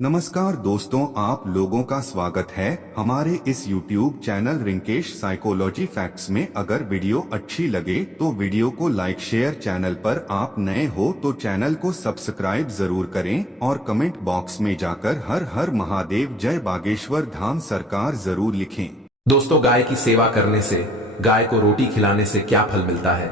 नमस्कार दोस्तों, आप लोगों का स्वागत है हमारे इस YouTube channel Rinkesh psychology facts में। अगर वीडियो अच्छी लगे तो वीडियो को लाइक शेयर, चैनल पर आप नए हो तो चैनल को सब्सक्राइब जरूर करें और कमेंट बॉक्स में जाकर हर हर महादेव जय बागेश्वर धाम सरकार जरूर लिखें। दोस्तों, गाय की सेवा करने से, गाय को रोटी खिलाने से क्या फल मिलता है?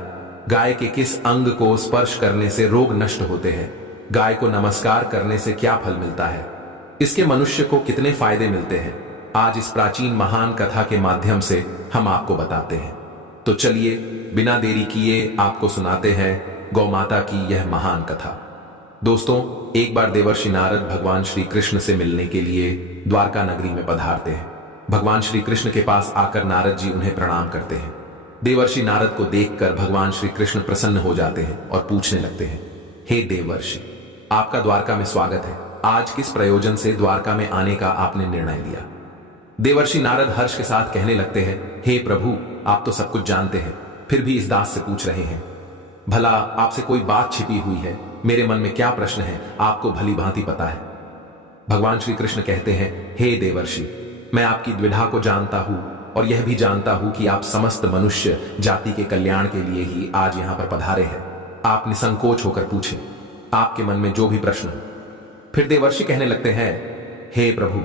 गाय के किस अंग को स्पर्श करने से रोग नष्ट होते हैं? गाय को नमस्कार करने से क्या फल मिलता है? इसके मनुष्य को कितने फायदे मिलते हैं? आज इस प्राचीन महान कथा के माध्यम से हम आपको बताते हैं। तो चलिए बिना देरी किए आपको सुनाते हैं गौ माता की यह महान कथा। दोस्तों, एक बार देवर्षि नारद भगवान श्री कृष्ण से मिलने के लिए द्वारका नगरी में पधारते हैं। भगवान श्री कृष्ण के पास आकर नारद जी उन्हें प्रणाम करते हैं। देवर्षि नारद को देखकर भगवान श्री कृष्ण प्रसन्न हो जाते हैं और पूछने लगते हैं, हे देवर्षि, आपका द्वारका में स्वागत है। आज किस प्रयोजन से द्वारका में आने का आपने निर्णय लिया? देवर्षि नारद हर्ष के साथ कहने लगते हैं, हे प्रभु, आप तो सब कुछ जानते हैं, फिर भी इस दास से पूछ रहे हैं। भला आपसे कोई बात छिपी हुई है? मेरे मन में क्या प्रश्न है, आपको भली भांति पता है। भगवान श्री कृष्ण कहते हैं, हे देवर्षि, मैं आपकी द्विधा को जानता हूं और यह भी जानता हूं कि आप समस्त मनुष्य जाति के कल्याण के लिए ही आज यहां पर पधारे हैं। आप निसंकोच होकर पूछें, आपके मन में जो भी प्रश्न हो। फिर देवर्षि कहने लगते हैं, हे प्रभु,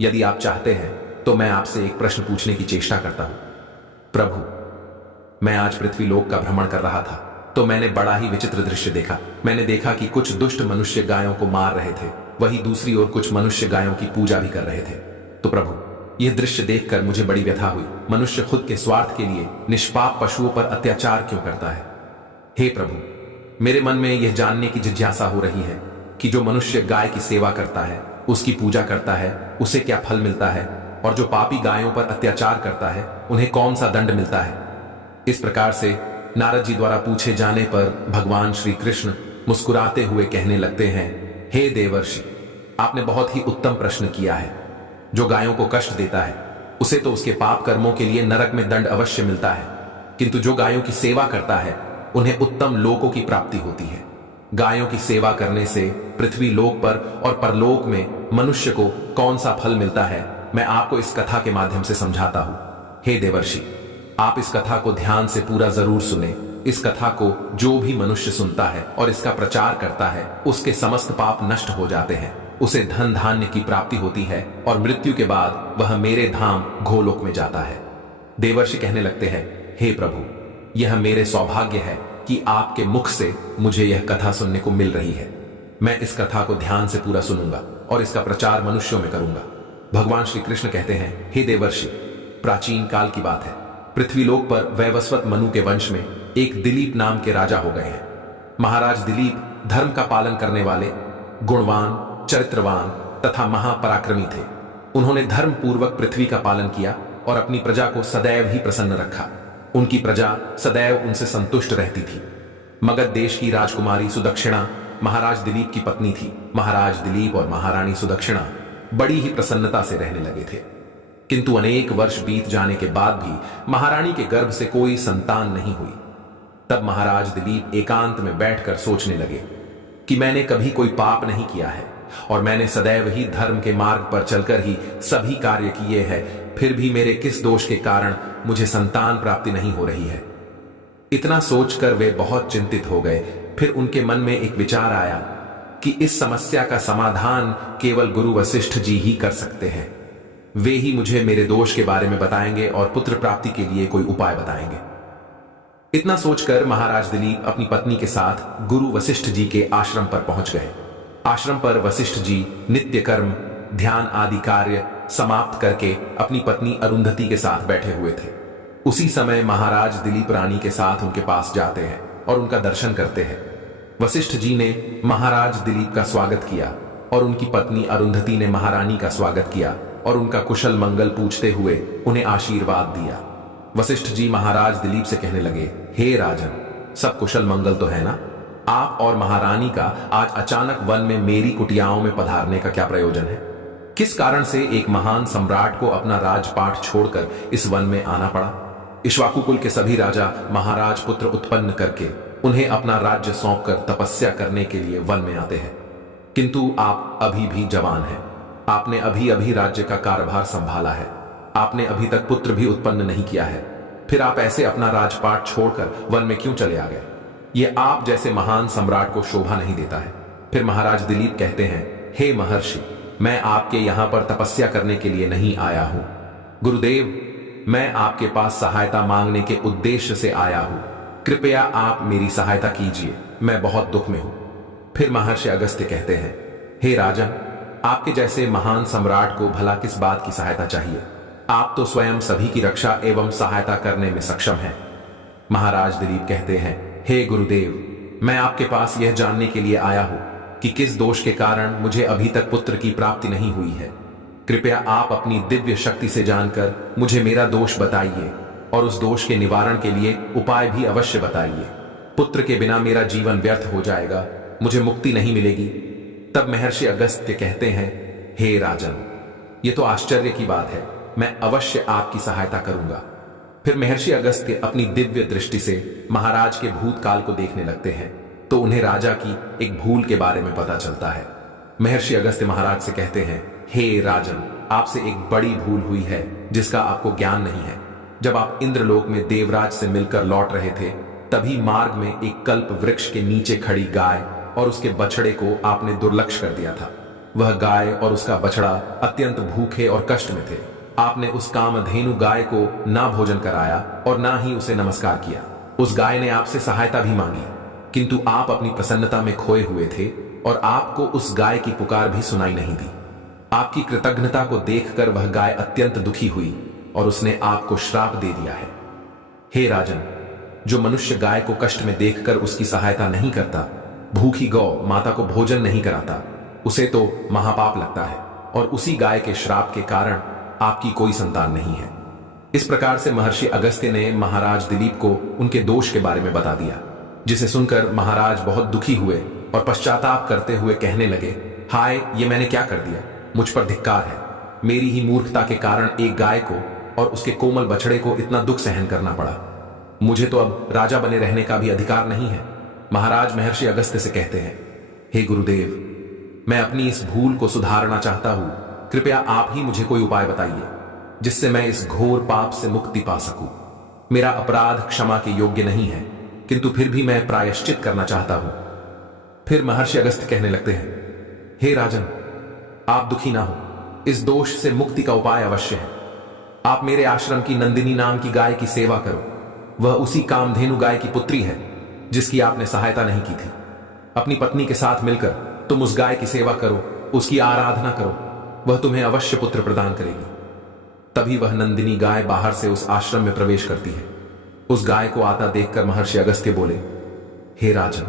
यदि आप चाहते हैं तो मैं आपसे एक प्रश्न पूछने की चेष्टा करता हूं। प्रभु, मैं आज पृथ्वी लोक का भ्रमण कर रहा था तो मैंने बड़ा ही विचित्र दृश्य देखा। मैंने देखा कि कुछ दुष्ट मनुष्य गायों को मार रहे थे, वहीं दूसरी ओर कुछ मनुष्य गायों की पूजा भी कर रहे थे। तो प्रभु, यह दृश्य देखकर मुझे बड़ी व्यथा हुई। मनुष्य खुद के स्वार्थ के लिए निष्पाप पशुओं पर अत्याचार क्यों करता है? हे प्रभु, मेरे मन में यह जानने की जिज्ञासा हो रही है कि जो मनुष्य गाय की सेवा करता है, उसकी पूजा करता है, उसे क्या फल मिलता है, और जो पापी गायों पर अत्याचार करता है, उन्हें कौन सा दंड मिलता है। इस प्रकार से नारद जी द्वारा पूछे जाने पर भगवान श्री कृष्ण मुस्कुराते हुए कहने लगते हैं, हे देवर्षि, आपने बहुत ही उत्तम प्रश्न किया है। जो गायों को कष्ट देता है उसे तो उसके पाप कर्मों के लिए नरक में दंड अवश्य मिलता है, किंतु जो गायों की सेवा करता है उन्हें उत्तम लोकों की प्राप्ति होती है। गायों की सेवा करने से पृथ्वी लोक पर और परलोक में मनुष्य को कौन सा फल मिलता है, मैं आपको इस कथा के माध्यम से समझाता हूं। हे देवर्षि, आप इस कथा को ध्यान से पूरा जरूर सुने। इस कथा को जो भी मनुष्य सुनता है और इसका प्रचार करता है, उसके समस्त पाप नष्ट हो जाते हैं, उसे धन धान्य की प्राप्ति होती है और मृत्यु के बाद वह मेरे धाम गोलोक में जाता है। देवर्षि कहने लगते हैं, हे प्रभु, यह मेरे सौभाग्य है कि आपके मुख से मुझे यह कथा सुनने को मिल रही है। मैं इस कथा को ध्यान से पूरा सुनूंगा और इसका प्रचार मनुष्यों में करूंगा। भगवान श्री कृष्ण कहते हैं, हे देवर्षि, प्राचीन काल की बात है। पृथ्वी लोक पर वैवस्वत मनु के वंश में एक दिलीप नाम के राजा हो गए हैं। महाराज दिलीप धर्म का पालन करने वाले, गुणवान, चरित्रवान तथा महापराक्रमी थे। उन्होंने धर्म पूर्वक पृथ्वी का पालन किया और अपनी प्रजा को सदैव ही प्रसन्न रखा। उनकी प्रजा सदैव उनसे संतुष्ट रहती थी। मगध देश की राजकुमारी सुदक्षिणा महाराज दिलीप की पत्नी थी। महाराज दिलीप और महारानी सुदक्षिणा बड़ी ही प्रसन्नता से रहने लगे थे, किंतु अनेक वर्ष बीत जाने के बाद भी महारानी के गर्भ से कोई संतान नहीं हुई। तब महाराज दिलीप एकांत में बैठकर सोचने लगे कि मैंने कभी कोई पाप नहीं किया है और मैंने सदैव ही धर्म के मार्ग पर चलकर ही सभी कार्य किए हैं, फिर भी मेरे किस दोष के कारण मुझे संतान प्राप्ति नहीं हो रही है। इतना सोचकर वे बहुत चिंतित हो गए। फिर उनके मन में एक विचार आया कि इस समस्या का समाधान केवल गुरु वशिष्ठ जी ही कर सकते हैं। वे ही मुझे मेरे दोष के बारे में बताएंगे और पुत्र प्राप्ति के लिए कोई उपाय बताएंगे। इतना सोचकर महाराज दिलीप अपनी पत्नी के साथ गुरु वशिष्ठ जी के आश्रम पर पहुंच गए। आश्रम पर वशिष्ठ जी नित्य कर्म, ध्यान आदि कार्य समाप्त करके अपनी पत्नी अरुंधति के साथ बैठे हुए थे। उसी समय महाराज दिलीप रानी के साथ उनके पास जाते हैं और उनका दर्शन करते हैं। वशिष्ठ जी ने महाराज दिलीप का स्वागत किया और उनकी पत्नी अरुंधति ने महारानी का स्वागत किया और उनका कुशल मंगल पूछते हुए उन्हें आशीर्वाद दिया। वशिष्ठ जी महाराज दिलीप से कहने लगे, हे राजन, सब कुशल मंगल तो है ना? आप और महारानी का आज अचानक वन में मेरी कुटियाओं में पधारने का क्या प्रयोजन है? किस कारण से एक महान सम्राट को अपना राजपाट छोड़कर इस वन में आना पड़ा? इक्ष्वाकु कुल के सभी राजा महाराज पुत्र उत्पन्न करके उन्हें अपना राज्य सौंपकर तपस्या करने के लिए वन में आते हैं। किंतु आप अभी भी जवान हैं। आपने अभी अभी राज्य का कार्यभार संभाला है। आपने अभी तक पुत्र भी उत्पन्न नहीं किया है, फिर आप ऐसे अपना राजपाट छोड़कर वन में क्यों चले आ गए? ये आप जैसे महान सम्राट को शोभा नहीं देता है। फिर महाराज दिलीप कहते हैं, हे महर्षि, मैं आपके यहां पर तपस्या करने के लिए नहीं आया हूं। गुरुदेव, मैं आपके पास सहायता मांगने के उद्देश्य से आया हूं। कृपया आप मेरी सहायता कीजिए, मैं बहुत दुख में हूं। फिर महर्षि अगस्त्य कहते हैं, हे राजन, आपके जैसे महान सम्राट को भला किस बात की सहायता चाहिए? आप तो स्वयं सभी की रक्षा एवं सहायता करने में सक्षम हैं। महाराज दिलीप कहते हैं, हे गुरुदेव, मैं आपके पास यह जानने के लिए आया हूं कि किस दोष के कारण मुझे अभी तक पुत्र की प्राप्ति नहीं हुई है। कृपया आप अपनी दिव्य शक्ति से जानकर मुझे मेरा दोष बताइए और उस दोष के निवारण के लिए उपाय भी अवश्य बताइए। पुत्र के बिना मेरा जीवन व्यर्थ हो जाएगा, मुझे मुक्ति नहीं मिलेगी। तब महर्षि अगस्त्य कहते हैं, हे राजन, ये तो आश्चर्य की बात है, मैं अवश्य आपकी सहायता करूंगा। फिर महर्षि अगस्त्य अपनी दिव्य दृष्टि से महाराज के भूतकाल को देखने लगते हैं तो उन्हें राजा की एक भूल के बारे में पता चलता है। महर्षि अगस्त्य महाराज से कहते हैं, हे राजन, आपसे एक बड़ी भूल हुई है जिसका आपको ज्ञान नहीं है। जब आप इंद्रलोक में देवराज से मिलकर लौट रहे थे, तभी मार्ग में एक कल्प वृक्ष के नीचे खड़ी गाय और उसके बछड़े को आपने दुर्लक्ष्य कर दिया था। वह गाय और उसका बछड़ा अत्यंत भूखे और कष्ट में थे। आपने उस कामधेनु गाय को ना भोजन कराया और ना ही उसे नमस्कार किया। उस गाय ने आपसे सहायता भी मांगी, किंतु आप अपनी प्रसन्नता में खोए हुए थे और आपको उस गाय की पुकार भी सुनाई नहीं दी। आपकी कृतज्ञता को देखकर वह गाय अत्यंत दुखी हुई और उसने आपको श्राप दे दिया है। हे राजन, जो मनुष्य गाय को कष्ट में देखकर उसकी सहायता नहीं करता, भूखी गौ माता को भोजन नहीं कराता, उसे तो महापाप लगता है और उसी गाय के श्राप के कारण आपकी कोई संतान नहीं है। इस प्रकार से महर्षि अगस्त्य ने महाराज दिलीप को उनके दोष के बारे में बता दिया, जिसे सुनकर महाराज बहुत दुखी हुए और पश्चाताप करते हुए कहने लगे, हाय, ये मैंने क्या कर दिया? मुझ पर धिक्कार है। मेरी ही मूर्खता के कारण एक गाय को और उसके कोमल बछड़े को इतना दुख सहन करना पड़ा। मुझे तो अब राजा बने रहने का भी अधिकार नहीं है। महाराज महर्षि अगस्त्य से कहते हैं, हे गुरुदेव, मैं अपनी इस भूल को सुधारना चाहता हूं। कृपया आप ही मुझे कोई उपाय बताइए जिससे मैं इस घोर पाप से मुक्ति पा सकूं। मेरा अपराध क्षमा के योग्य नहीं है, किंतु फिर भी मैं प्रायश्चित करना चाहता हूं। फिर महर्षि अगस्त्य कहने लगते हैं, हे राजन, आप दुखी ना हो, इस दोष से मुक्ति का उपाय अवश्य है। आप मेरे आश्रम की नंदिनी नाम की गाय की सेवा करो। वह उसी कामधेनु गाय की पुत्री है जिसकी आपने सहायता नहीं की थी। अपनी पत्नी के साथ मिलकर तुम उस गाय की सेवा करो, उसकी आराधना करो, वह तुम्हें अवश्य पुत्र प्रदान करेगी। तभी वह नंदिनी गाय बाहर से उस आश्रम में प्रवेश करती है। उस गाय को आता देखकर महर्षि अगस्त्य बोले, हे राजन,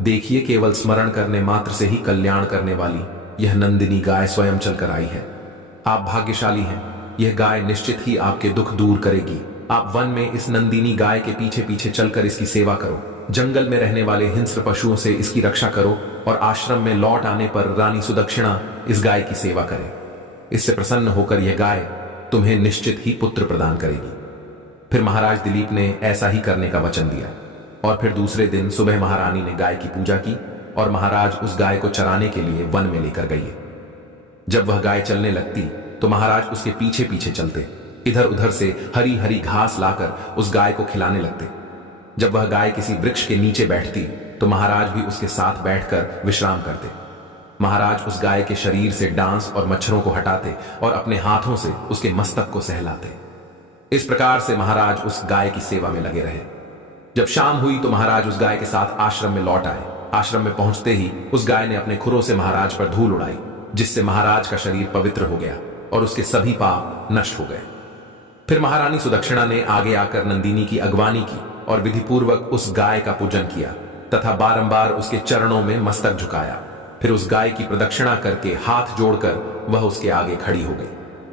देखिए, केवल स्मरण करने मात्र से ही कल्याण करने वाली यह नंदिनी गाय स्वयं चलकर आई है। आप भाग्यशाली हैं, यह गाय निश्चित ही आपके दुख दूर करेगी। आप वन में इस नंदिनी गाय के पीछे पीछे चलकर इसकी सेवा करो, जंगल में रहने वाले हिंस्र पशुओं से इसकी रक्षा करो और आश्रम में लौट आने पर रानी सुदक्षिणा इस गाय की सेवा करे। इससे प्रसन्न होकर यह गाय तुम्हें निश्चित ही पुत्र प्रदान करेगी। फिर महाराज दिलीप ने ऐसा ही करने का वचन दिया और फिर दूसरे दिन सुबह महारानी ने गाय की पूजा की और महाराज उस गाय को चराने के लिए वन में लेकर गए। जब वह गाय चलने लगती तो महाराज उसके पीछे पीछे चलते, इधर उधर से हरी हरी घास लाकर उस गाय को खिलाने लगते। जब वह गाय किसी वृक्ष के नीचे बैठती तो महाराज भी उसके साथ बैठकर विश्राम करते। महाराज उस गाय के शरीर से डांस और मच्छरों को हटाते और अपने हाथों से उसके मस्तक को सहलाते। इस प्रकार से महाराज उस गाय की सेवा में लगे रहे। जब शाम हुई तो महाराज उस गाय के साथ आश्रम में लौट आए। आश्रम में पहुंचते ही उस गाय ने अपने खुरों से महाराज पर धूल उड़ाई, जिससे महाराज का शरीर पवित्र हो गया और उसके सभी पाप नष्ट हो गए। फिर महारानी सुदक्षिणा ने आगे आकर नंदिनी की अगवानी की और विधि पूर्वक उस गाय का पूजन किया तथा बारंबार उसके चरणों में मस्तक झुकाया। फिर उस गाय की प्रदक्षिणा करके हाथ जोड़कर वह उसके आगे खड़ी हो गई।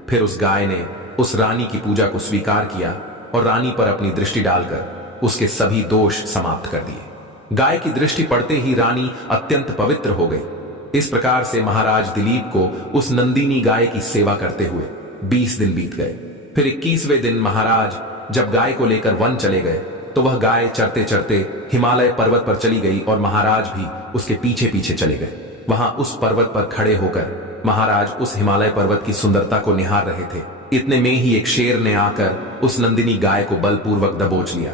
फिर उस गाय ने उस रानी की पूजा को स्वीकार किया और रानी पर अपनी दृष्टि डालकर उसके सभी दोष समाप्त कर दिए। गाय की दृष्टि पड़ते ही रानी अत्यंत पवित्र हो गई। इस प्रकार से महाराज दिलीप को उस नंदिनी गाय की सेवा करते हुए 20 दिन बीत गए। फिर 21वें दिन महाराज जब गाय को लेकर वन चले गए तो वह गाय चरते चरते हिमालय पर्वत पर चली गई और महाराज भी उसके पीछे पीछे चले गए। वहां उस पर्वत पर खड़े होकर महाराज उस हिमालय पर्वत की सुंदरता को निहार रहे थे। इतने में ही एक शेर ने आकर उस नंदिनी गाय को बलपूर्वक दबोच लिया।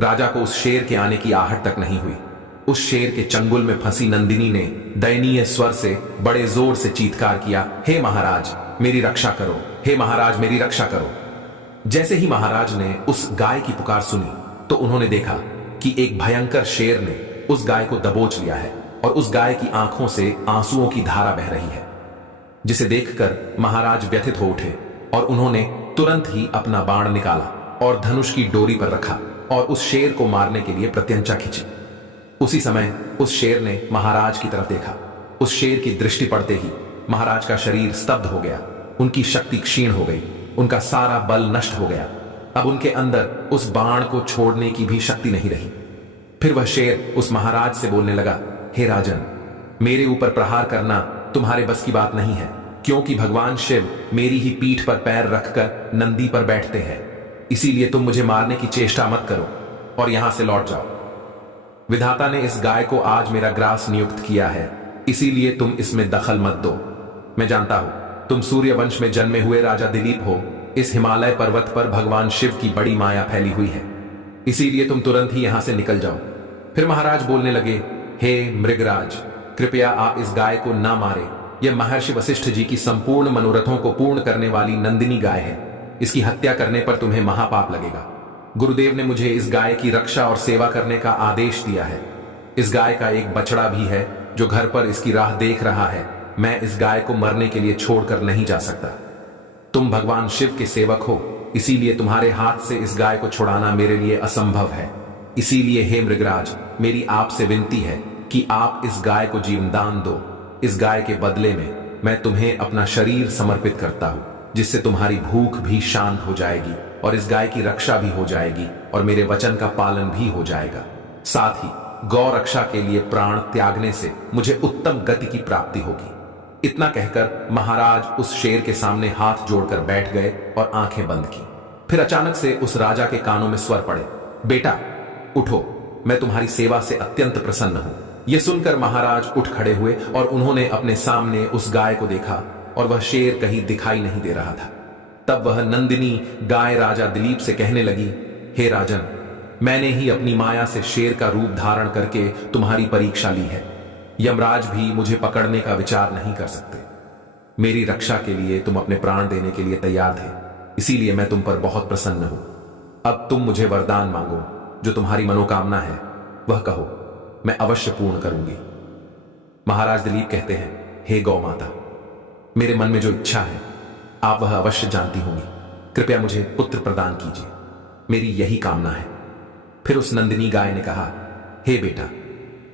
राजा को उस शेर के आने की आहट तक नहीं हुई। उस शेर के चंगुल में फंसी नंदिनी ने दयनीय स्वर से बड़े जोर से चीत्कार किया, हे महाराज मेरी रक्षा करो, हे महाराज मेरी रक्षा करो। जैसे ही महाराज ने उस गाय की पुकार सुनी तो उन्होंने देखा कि एक भयंकर शेर ने उस गाय को दबोच लिया है और उस गाय की आंखों से आंसुओं की धारा बह रही है, जिसे देखकर महाराज व्यथित हो उठे और उन्होंने तुरंत ही अपना बाण निकाला और धनुष की डोरी पर रखा और उस शेर को मारने के लिए प्रत्यंचा खींची। उसी समय उस शेर ने महाराज की तरफ देखा। उस शेर की दृष्टि पड़ते ही महाराज का शरीर स्तब्ध हो गया, उनकी शक्ति क्षीण हो गई, उनका सारा बल नष्ट हो गया। अब उनके अंदर उस बाण को छोड़ने की भी शक्ति नहीं रही। फिर वह शेर उस महाराज से बोलने लगा, हे राजन, मेरे ऊपर प्रहार करना तुम्हारे बस की बात नहीं है, क्योंकि भगवान शिव मेरी ही पीठ पर पैर रखकर नंदी पर बैठते हैं। इसीलिए तुम मुझे मारने की चेष्टा मत करो और यहां से लौट जाओ। विधाता ने इस गाय को आज मेरा ग्रास नियुक्त किया है, इसीलिए तुम इसमें दखल मत दो। मैं जानता हूं तुम सूर्य वंश में जन्मे हुए राजा दिलीप हो। इस हिमालय पर्वत पर भगवान शिव की बड़ी माया फैली हुई है, इसीलिए तुम तुरंत ही यहां से निकल जाओ। फिर महाराज बोलने लगे, हे मृगराज, कृपया आप इस गाय को ना मारे। यह महर्षि वशिष्ठ जी की संपूर्ण मनोरथों को पूर्ण करने वाली नंदिनी गाय है। इसकी हत्या करने पर तुम्हें महापाप लगेगा। गुरुदेव ने मुझे इस गाय की रक्षा और सेवा करने का आदेश दिया है। इस गाय का एक बछड़ा भी है जो घर पर इसकी राह देख रहा है। मैं इस गाय को मरने के लिए छोड़कर नहीं जा सकता। तुम भगवान शिव के सेवक हो, इसीलिए तुम्हारे हाथ से इस गाय को छुड़ाना मेरे लिए असंभव है। इसीलिए हे मृगराज, मेरी आपसे विनती है कि आप इस गाय को जीवनदान दो। इस गाय के बदले में मैं तुम्हें अपना शरीर समर्पित करता हूं, जिससे तुम्हारी भूख भी शांत हो जाएगी और इस गाय की रक्षा भी हो जाएगी और मेरे वचन का पालन भी हो जाएगा। साथ ही गौ रक्षा के लिए प्राण त्यागने से मुझे उत्तम गति की प्राप्ति होगी। इतना कहकर महाराज उस शेर के सामने हाथ जोड़कर बैठ गए और आंखें बंद की। फिर अचानक से उस राजा के कानों में स्वर पड़े, बेटा उठो, मैं तुम्हारी सेवा से अत्यंत प्रसन्न हूं। यह सुनकर महाराज उठ खड़े हुए और उन्होंने अपने सामने उस गाय को देखा और वह शेर कहीं दिखाई नहीं दे रहा था। तब वह नंदिनी गाय राजा दिलीप से कहने लगी, हे राजन, मैंने ही अपनी माया से शेर का रूप धारण करके तुम्हारी परीक्षा ली है। यमराज भी मुझे पकड़ने का विचार नहीं कर सकते। मेरी रक्षा के लिए तुम अपने प्राण देने के लिए तैयार थे, इसीलिए मैं तुम पर बहुत प्रसन्न हूं। अब तुम मुझे वरदान मांगो, जो तुम्हारी मनोकामना है वह कहो, मैं अवश्य पूर्ण करूंगी। महाराज दिलीप कहते हैं, हे गौ माता, मेरे मन में जो इच्छा है आप वह अवश्य जानती होंगी। कृपया मुझे पुत्र प्रदान कीजिए, मेरी यही कामना है। फिर उस नंदिनी गाय ने कहा, हे बेटा,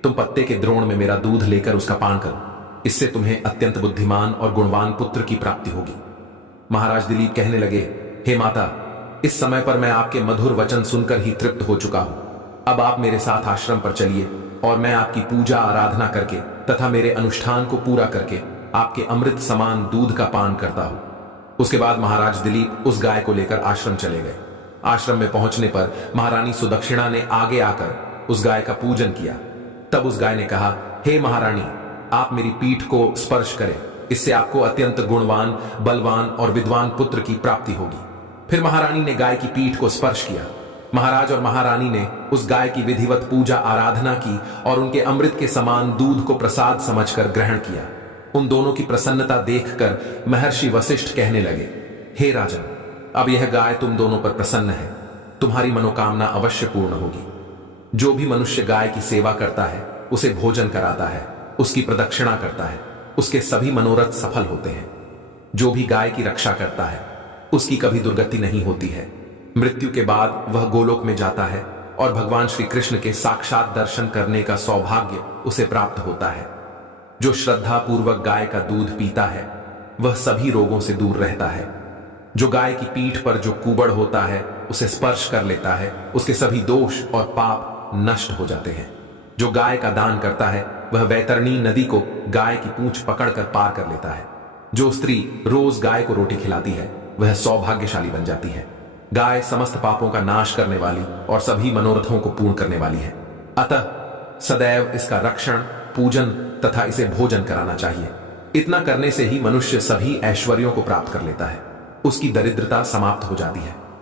तुम पत्ते के द्रोण में मेरा दूध लेकर उसका पान करो, इससे तुम्हें अत्यंत बुद्धिमान और गुणवान पुत्र की प्राप्ति होगी। महाराज दिलीप कहने लगे, हे माता, इस समय पर मैं आपके मधुर वचन सुनकर ही तृप्त हो चुका हूं। अब आप मेरे साथ आश्रम पर चलिए और मैं आपकी पूजा आराधना करके तथा मेरे अनुष्ठान को पूरा करके आपके अमृत समान दूध का पान करता हूं। उसके बाद महाराज दिलीप उस गाय को लेकर आश्रम चले गए। आश्रम में पहुंचने पर महारानी सुदक्षिणा ने आगे आकर उस गाय का पूजन किया। तब उस गाय ने कहा, हे महारानी, आप मेरी पीठ को स्पर्श करें, इससे आपको अत्यंत गुणवान, बलवान और विद्वान पुत्र की प्राप्ति होगी। फिर महारानी ने गाय की पीठ को स्पर्श किया। महाराज और महारानी ने उस गाय की विधिवत पूजा आराधना की और उनके अमृत के समान दूध को प्रसाद समझकर ग्रहण किया। उन दोनों की प्रसन्नता देखकर महर्षि वशिष्ठ कहने लगे, हे राजन, अब यह गाय तुम दोनों पर प्रसन्न है, तुम्हारी मनोकामना अवश्य पूर्ण होगी। जो भी मनुष्य गाय की सेवा करता है, उसे भोजन कराता है, उसकी प्रदक्षिणा करता है, उसके सभी मनोरथ सफल होते हैं। जो भी गाय की रक्षा करता है, उसकी कभी दुर्गति नहीं होती है। मृत्यु के बाद वह गोलोक में जाता है और भगवान श्री कृष्ण के साक्षात दर्शन करने का सौभाग्य उसे प्राप्त होता है। जो श्रद्धा पूर्वक गाय का दूध पीता है, वह सभी रोगों से दूर रहता है। जो गाय की पीठ पर जो कुबड़ होता है, उसे स्पर्श कर लेता है, उसके सभी दोष और पाप नष्ट हो जाते हैं। जो गाय का दान करता है, वह वैतरणी नदी को गाय की पूंछ पकड़कर पार कर लेता है। जो स्त्री रोज गाय को रोटी खिलाती है, वह सौभाग्यशाली बन जाती है। गाय समस्त पापों का नाश करने वाली और सभी मनोरथों को पूर्ण करने वाली है। अतः सदैव इसका रक्षण, पूजन तथा इसे भोजन कराना चाहिए। इतना करने से ही मनुष्य सभी ऐश्वर्यों को प्राप्त कर लेता है, उसकी दरिद्रता समाप्त हो जाती है।